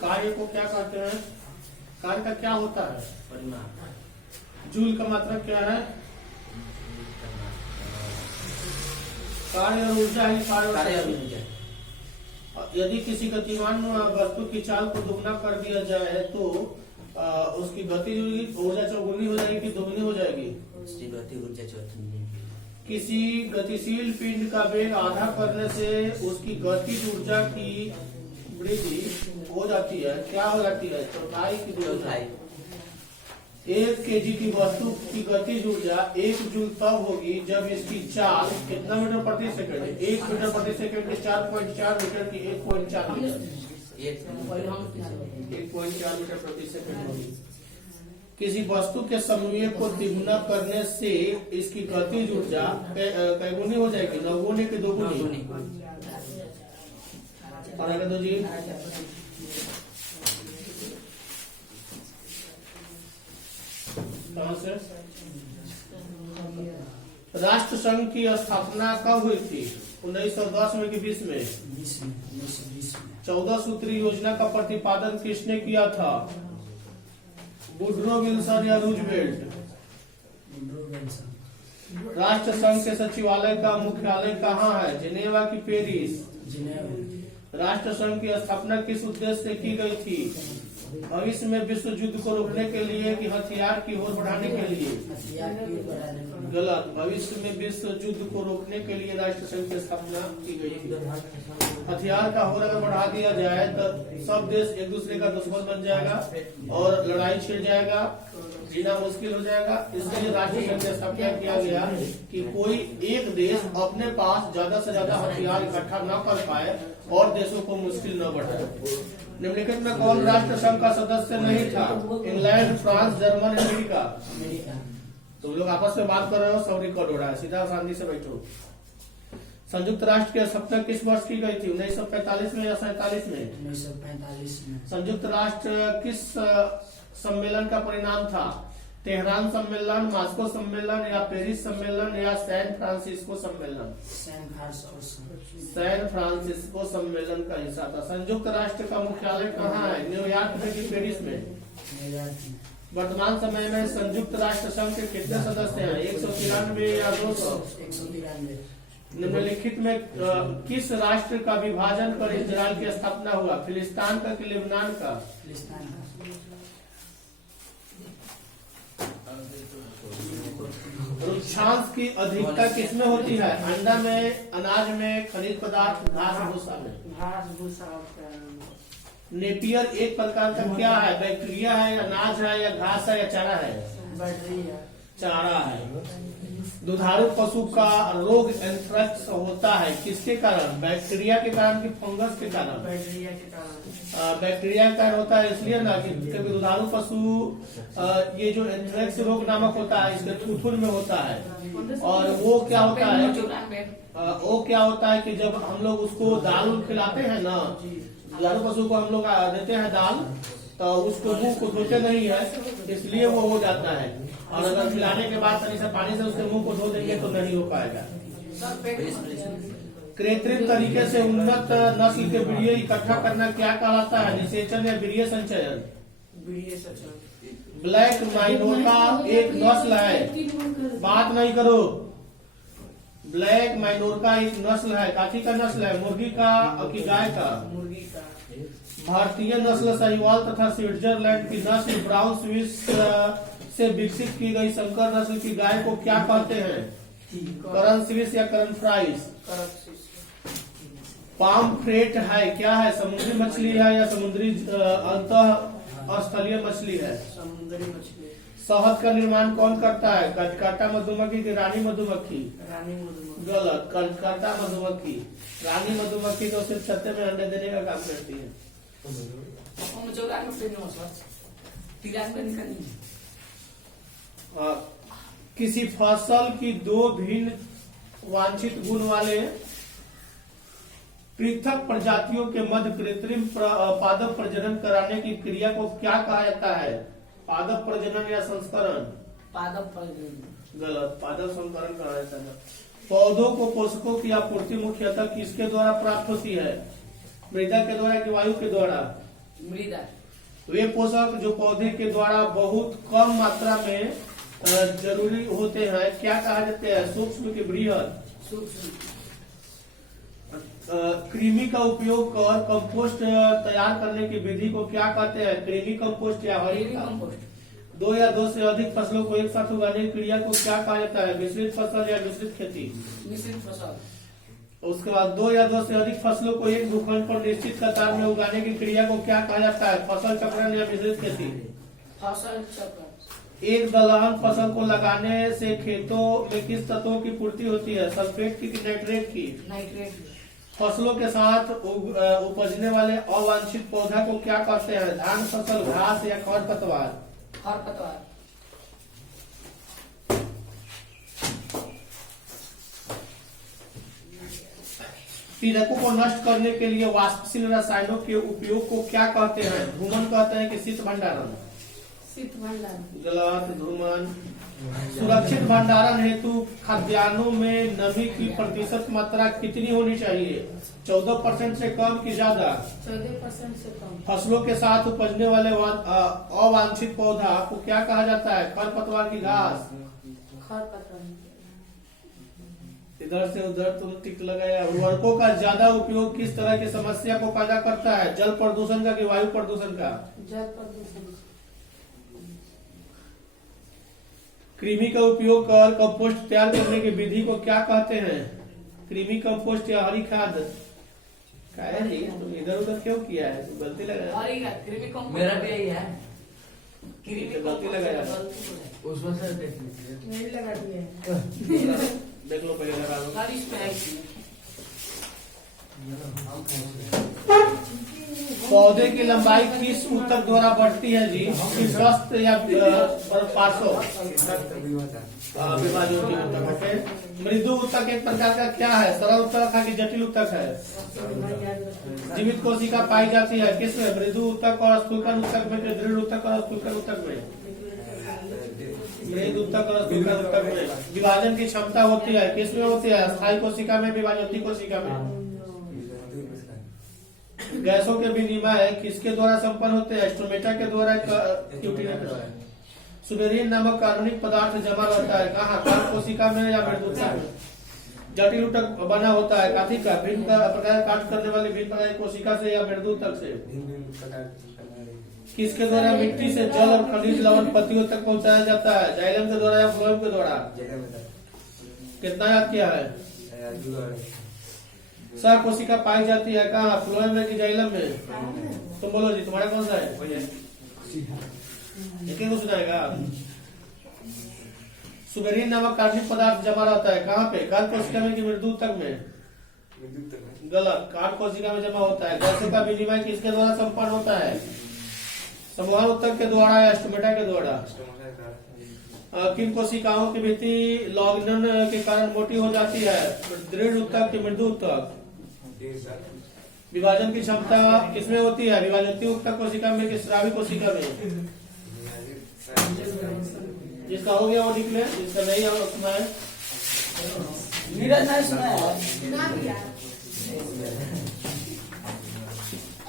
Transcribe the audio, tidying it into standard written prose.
कार्य को क्या कहते हैं? कार्य का क्या होता है? परिमाण। जूल का मतलब क्या है? कार्य और ऊर्जा ही कार्य और ऊर्जा। यदि किसी गतिमान वस्तु की चाल को दुगना कर दिया जाए तो उसकी गति ऊर्जा चौगुनी हो जाएगी कि दोगुनी हो जाएगी? गति ऊर्जा चौगुनी। किसी गतिशील पिंड का वेग आधा करने से उसकी गतिज ऊर्जा की वृद्धि हो जाती है। क्या हो जाती है? चौथाई की चौथाई। 1 kg की वस्तु की गतिज ऊर्जा 1 जूल तब होगी जब इसकी चाल कितना मीटर प्रति सेकंड है? 1 मीटर प्रति सेकंड की 4.4 मीटर की 1.4 मीटर 1.4 मीटर प्रति सेकंड होगी। किसी वस्तु के समूह को तिगुना करने से इसकी गतिज ऊर्जा कैगुनी हो जाएगी? 9 गुनी की 2 गुनी। और आगे दो जी। राष्ट्र संघ की स्थापना कब हुई थी? 1910 में कि 20 में? 14 सूत्री योजना का प्रतिपादन किसने किया था? वुडरो विल्सन या रूजवेल्ट? राष्ट्र संघ के सचिवालय का मुख्यालय कहाँ है? जिनेवा की पेरिस? राष्ट्र संघ की स्थापना किस उद्देश्य से की गई थी? भविष्य में विश्व युद्ध को रोकने के लिए कि हथियार की ओर बढ़ाने के लिए? गलत। भविष्य में विश्व युद्ध को रोकने के लिए राष्ट्र संघ की स्थापना की गई थी। हथियार का ओर अगर बढ़ा दिया जाए तो सब देश एक दूसरे का दुश्मन बन जाएगा और लड़ाई छिड़ जाएगा, जीना मुश्किल हो जाएगा। इसलिए राष्ट्र संघ की स्थापना किया गया कि कोई एक देश अपने पास ज्यादा से ज्यादा हथियार इकट्ठा न कर पाए और देशों को मुश्किल न बढ़ाए। निम्नलिखित में कौन राष्ट्र संघ का सदस्य नहीं था? England, France, German, America. तुम लोग आपस में बात कर रहे हो, सब रिकॉर्ड हो रहा है, सीधा शांति से बैठो। संयुक्त राष्ट्र की स्थापना किस वर्ष की गई थी? 1945 में या 47 में? 1945 में। संयुक्त राष्ट्र किस सम्मेलन का परिणाम था? तेहरान सम्मेलन, मॉस्को सम्मेलन या पेरिस सम्मेलन या सैन फ्रांसिस्को सम्मेलन? सैन फ्रांसिस्को सम्मेलन का हिस्सा था। संयुक्त राष्ट्र का मुख्यालय कहाँ है? न्यूयॉर्क में कि पेरिस में? वर्तमान समय में संयुक्त राष्ट्र संघ के कितने सदस्य हैं? 193 या 200? 193। निम्नलिखित में किस राष्ट्र का विभाजन कर इजराइल की स्थापना हुआ? फिलिस्तीन का कि लेबनान का? वृक्षांश की अधिकता किसमें होती है? अंडा में, अनाज में, खनिज पदार्थ, घास भूसा में? नेपियर एक प्रकार का क्या है? बैक्टीरिया है, अनाज है या घास है या चारा है? चारा है। दुधारू पशु का रोग एंथ्रेक्स होता है किसके कारण? बैक्टीरिया के कारण कि फंगस के कारण? बैक्टीरिया के कारण। बैक्टीरिया के कारण होता है इसलिए ना कि दुधारू पशु ये जो एंथ्रेक्स रोग नामक होता है इसके थूथुन में होता है। और वो क्या होता है कि जब हम लोग उसको दाल खिलाते हैं ना, दुधारू पशु को हम लोग देते हैं दाल, तो उसको मुंह को धोते नहीं है, इसलिए वो हो जाता है। और अगर खिलाने के बाद तनी से पानी से उसके मुंह को धो देंगे तो नहीं हो पाएगा। कृत्रिम तरीके से उन्नत नस्ल के बीड़िए इकट्ठा करना क्या कहलाता है? निषेचन या बीड़िए संचयन? ब्लैक माइनोर्का एक नस्ल है, बात नहीं करो। ब्लैक माइनोर्का एक नस्ल है, काठी का नस्ल है? मुर्गी का कि गाय का? मुर्गी का। भारतीय नस्ल साहिवाल तथा स्विट्जरलैंड की नस्ल ब्राउन स्विस से विकसित की गई संकर नस्ल की गाय को क्या कहते हैं? करन स्विस या करन फ्राइस? पामफ्रेट है क्या है? समुद्री मछली है या समुद्री अंतः स्थलीय मछली है? समुद्री मछली। शहद का निर्माण कौन करता है? कटकाटा मधुमक्खी की रानी मधुमक्खी? रानी मधुमक्खी। गलत। कटकाटा मधुमक्खी। रानी मधुमक्खी तो सिर्फ छत्ते में अंडे देने का काम करती है। किसी फसल की 2 भिन्न वांछित गुण वाले पृथक प्रजातियों के मध्य कृत्रिम पादप प्रजनन कराने की क्रिया को क्या कहा जाता है? पादप प्रजनन या संस्करण, पादप प्रजनन। गलत, पादप संस्करण कहा जाता है। पौधों को पोषकों की आपूर्ति मुख्यतः किसके द्वारा प्राप्त होती है? मृदा के द्वारा कि वायु के द्वारा? मृदा। वे पोषक जो पौधे के द्वारा बहुत कम मात्रा में जरूरी होते हैं क्या कहा जाते हैं? सूक्ष्म के बृहद। सूक्ष्म। कृमि का उपयोग कर कंपोस्ट तैयार करने की विधि को क्या कहते हैं? कृमि कंपोस्ट या हरी खाद। कंपोस्ट। दो या दो से अधिक फसलों को एक साथ उगाने की क्रिया को क्या कहा जाता है? मिश्रित फसल या मिश्रित खेती। मिश्रित फसल। उसके बाद दो या दो से अधिक फसलों को एक भूखंड पर निश्चित कतार में उगाने की क्रिया को क्या कहा जाता है? फसल चक्रण या मिश्रित खेती। फसल चक्र। एक दलहन फसल को लगाने से खेतों में किस तत्वों की पूर्ति होती है? सल्फेट की नाइट्रेट की? नाइट्रेट। फसलों के साथ उपजने वाले अवांछित पौधा को क्या कहते हैं? धान फसल, घास या खरपतवार। खरपतवार। पीड़कों को नष्ट करने के लिए वाष्पशील रसायनों के उपयोग को क्या कहते हैं? धूमन कहते हैं कि शीत भंडारण। शीत भंडारण। गलत, धूमन। सुरक्षित भंडारण हेतु खाद्यान्नों में नमी की प्रतिशत मात्रा कितनी होनी चाहिए? 14% से कम कि ज्यादा? 14% से कम। फसलों के साथ उपजने वाले अवांछित पौधा को क्या कहा जाता है? खरपतवार की घास। खरपतवार। इधर से उधर तुम टिक लगाया। उर्वरकों का ज्यादा उपयोग किस तरह की समस्या को पैदा करता है? जल प्रदूषण का कि वायु प्रदूषण का? जल प्रदूषण। कृमि का उपयोग कर कंपोस्ट तैयार करने की विधि को क्या कहते हैं? कृमि कंपोस्ट या हरी खाद। तुम इधर उधर क्यों किया है? तुम गलती लगाया। हरी खाद। कृमि कंपोस्ट। मेरा भी यही है। तो गलती लगाया। उसमें से मेरी लगा दी है। देख लो पहले लगा लो। हरी स्पैक्स। पौधे की लंबाई किस ऊतक द्वारा बढ़ती है जी? स्वस्थ या पार्श्व? विभाजन की ऊतक। ओके। मृदु ऊतक एक प्रकार का क्या है? सरल ऊतक है कि जटिल ऊतक है? जीवित कोशिका पाई जाती है किसमें? मृदु ऊतक और स्थूलकण ऊतक में, दृढ़ ऊतक और स्थूलकण ऊतक में? मृदु ऊतक और स्थूलकण ऊतक में। विभाजन की क्षमता होती है किसमें होती है? स्थायी कोशिका में, विभाजती कोशिका में। गैसों के विनिमय किसके द्वारा संपन्न होते हैं? स्टोमेटा के द्वारा, क्यूटिना के द्वारा। सुबेरिन नामक कार्बनिक पदार्थ जमा रहता है कहाँ? काल कोशिका में या मृदुता में? जटिल ऊतक बना होता है काफी का भिन्न प्रकार काट करने वाली भिन्न प्रकार की कोशिका से या मृदु ऊतक से? किसके द्वारा मिट्टी से जल और खनिज लवण पत्तियों तक पहुंचाया जाता है? जाइलम के द्वारा या फ्लोएम के द्वारा? कितना याद किया है? सह कोशिका पाई जाती है कहाँ? फ्लोएम में कि जाइलम में? तुम बोलो जी, तुम्हारा कौन सा है? एक ही को सुनाएगा। सुबेरिन नामक कार्बनिक पदार्थ जमा रहता है कहाँ पे? काल कोशिका में कि मृदु ऊतक में? गलत, काट कोशिका में जमा होता है। गैसों का विनिमय किसके द्वारा संपन्न होता है? संवहन ऊतक के द्वारा या स्टोमेटा के द्वारा? किन कोशिकाओं की भित्ति लॉगनन के कारण मोटी हो जाती है? दृढ़ ऊतक की मृदु ऊतक? विभाजन की क्षमता किसमें होती है? विभाजती ऊतक कोशिका में कि स्रावी कोशिका में? जिसका हो गया वो निकले, जिसका नहीं है उसमें नीरज नहीं सुना है।